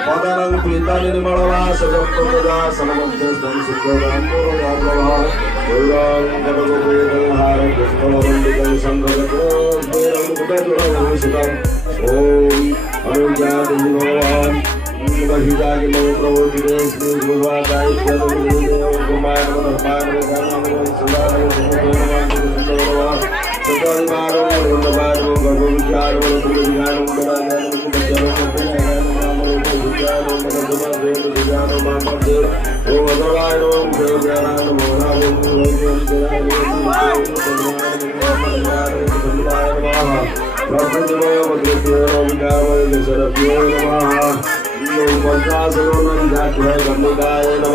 Padanang pita nirmalawa sa jampurada sanamantas dan sukaram puradamarwa Ulang kadagupidang harang kuskalarandikang sanggagatos Berang kutadurang wisudam Om Anujadi Himawan Mahidagi mga prawutides Nizmulwata Ityadong Nideo Kumayan Manarpayan Rikanang Sundari Sumutunaman Sundarawa Sundari Marong Rundabayan Gagawidyan Tuladiganong Balagan Kumadyanong Kapinayan Jano Manaduma Dev Jano Mamandir Om Adalai Om Jana Namo Namo Om Jana Prabhudev Madhya Om Gava Sarabhyo Namaha Om Panchasaro Nandhya Gamudaya Namaha